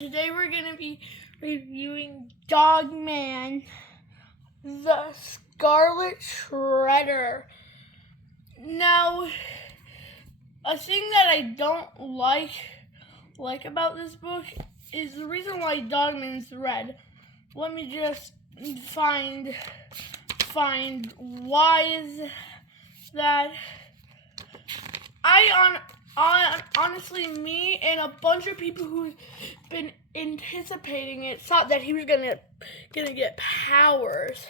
Today we're going to be reviewing Dogman, the Scarlet Shredder. Now, a thing that I don't like about this book is the reason why Dogman's red. Let me just find why is that. Honestly, me and a bunch of people who've been anticipating it thought that he was gonna get powers,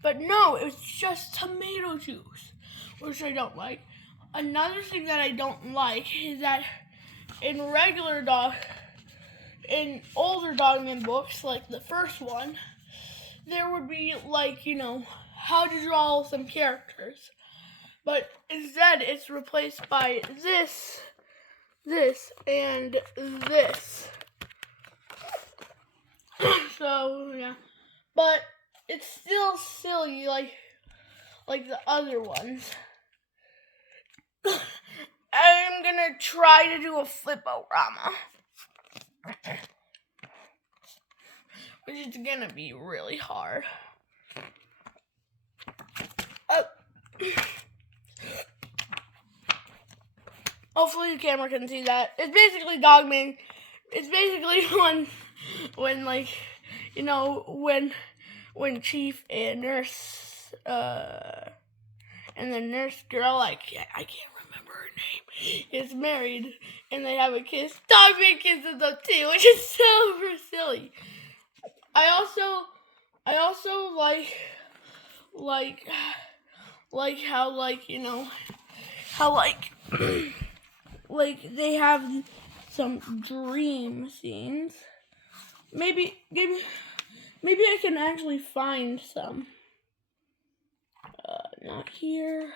but no, it was just tomato juice, which I don't like. Another thing that I don't like is that in older Dogman books, like the first one, there would be how to draw some characters. But instead, it's replaced by this, and this. So, yeah. But it's still silly, like the other ones. I'm gonna try to do a flip-o-rama, which is gonna be really hard. Hopefully the camera can see that. It's basically Dogman. It's basically when Chief and Nurse and the nurse girl, I can't remember her name, is married and they have a kiss. Dogman kisses them too, which is super silly. I also like how they have some dream scenes. Maybe I can actually find some. Not here.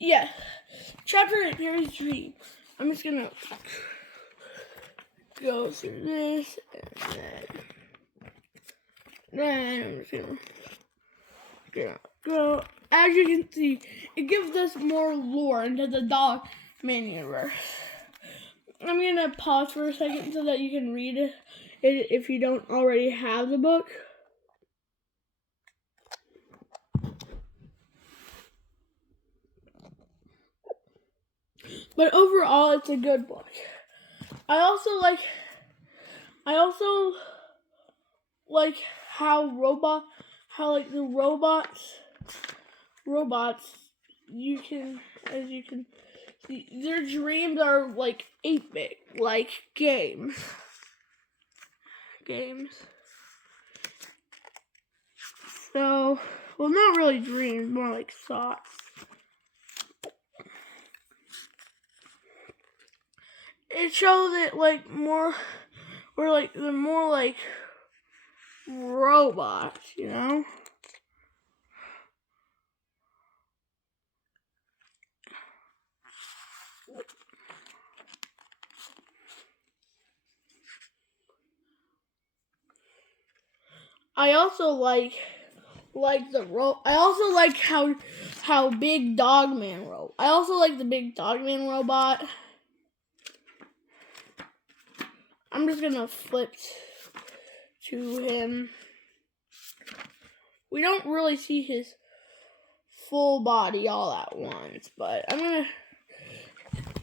Yeah, chapter 8, Harry's dream. I'm just gonna go through this, and then I'm just gonna go. As you can see, it gives us more lore into the Dogman universe. I'm gonna pause for a second so that you can read it if you don't already have the book. But overall, it's a good book. I also like how the robots, as you can see, their dreams are like 8-bit, like games. So, well, not really dreams, more like thoughts. It shows it they're more like robots, I also like I also like how Big Dogman wrote. I also like the Big Dogman robot. I'm just gonna flip to him. We don't really see his full body all at once, but I'm gonna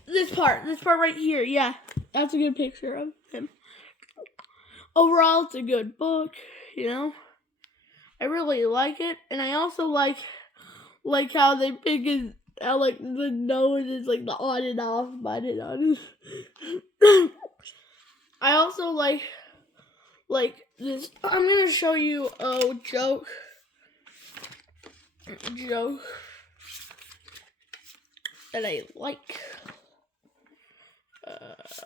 this part right here. Yeah, that's a good picture of him. Overall, it's a good book. I really like it, and I also like how they pick his, the nose is like the on and off button on his. I also like this. I'm gonna show you a joke that I like.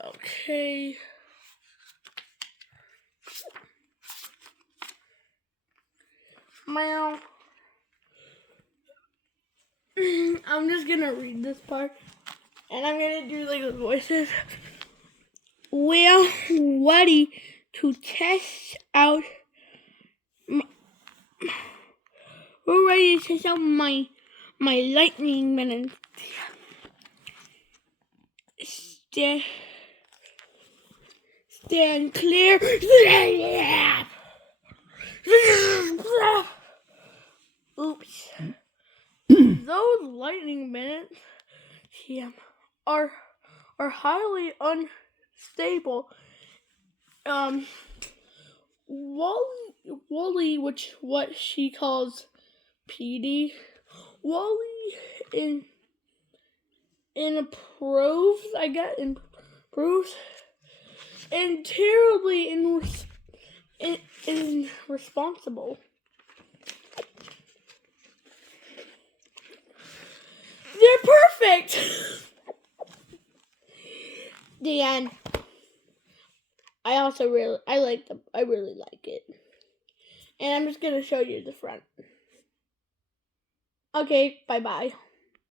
Okay. Meow. I'm just gonna read this part, and I'm gonna do the voices. We're ready to test out we're ready to show my lightning minutes. Stand clear. Oops. Those lightning minutes are highly unstable. Wally, which what she calls PD, Wally improves, and terribly irresponsible. They're perfect. The end. I like them. I really like it. And I'm just gonna show you the front. Okay, bye-bye.